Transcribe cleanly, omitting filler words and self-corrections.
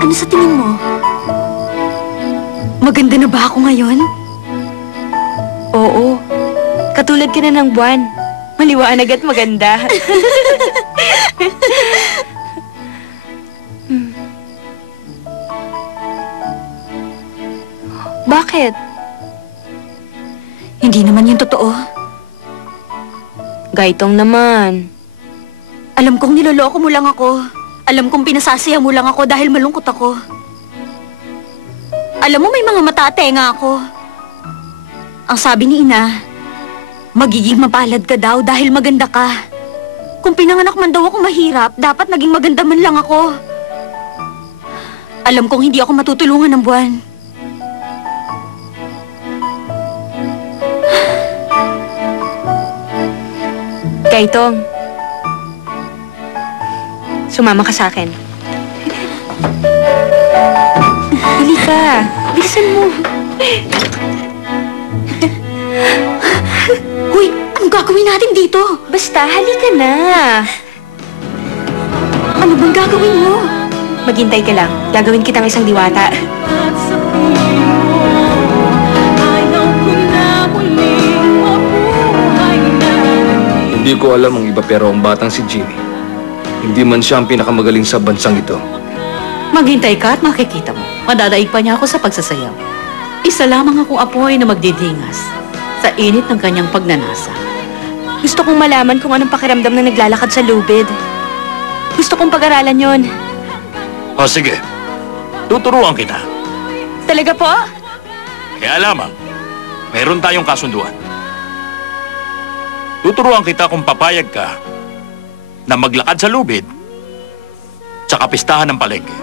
Ano sa tingin mo? Maganda na ba ako ngayon? Oo. Katulad ka na ng buwan. Maliwanag at maganda. Bakit? Hindi naman yun totoo. Gaitong naman. Alam kong niloloko mo lang ako. Alam kong pinasasaya mo lang ako dahil malungkot ako. Alam mo, may mga matatenga ako. Ang sabi ni Ina, magiging mapalad ka daw dahil maganda ka. Kung pinanganak man daw ako mahirap, dapat naging maganda man lang ako. Alam kong hindi ako matutulungan ng buwan. Gaitong. Sumama ka sa akin. Halika. Bilisan mo. Hoy, anong gagawin natin dito? Basta, halika na. Ano bang gagawin mo? Maghintay ka lang. Gagawin kitang isang diwata. Hindi ko alam ang iba pero ang batang si Ginny, hindi man siya ang pinakamagaling sa bansang ito. Maghintay ka at makikita mo. Madadaig pa niya ako sa pagsasayaw. Isa lamang akong apoy na magdidingas sa init ng kanyang pagnanasa. Gusto kong malaman kung anong pakiramdam na naglalakad sa lubid. Gusto kong pag-aralan yon. O sige, tuturuan kita. Talaga po? Kaya lamang, meron tayong kasunduan. Tuturuan kita kung papayag ka na maglakad sa lubid sa kapistahan ng palengke.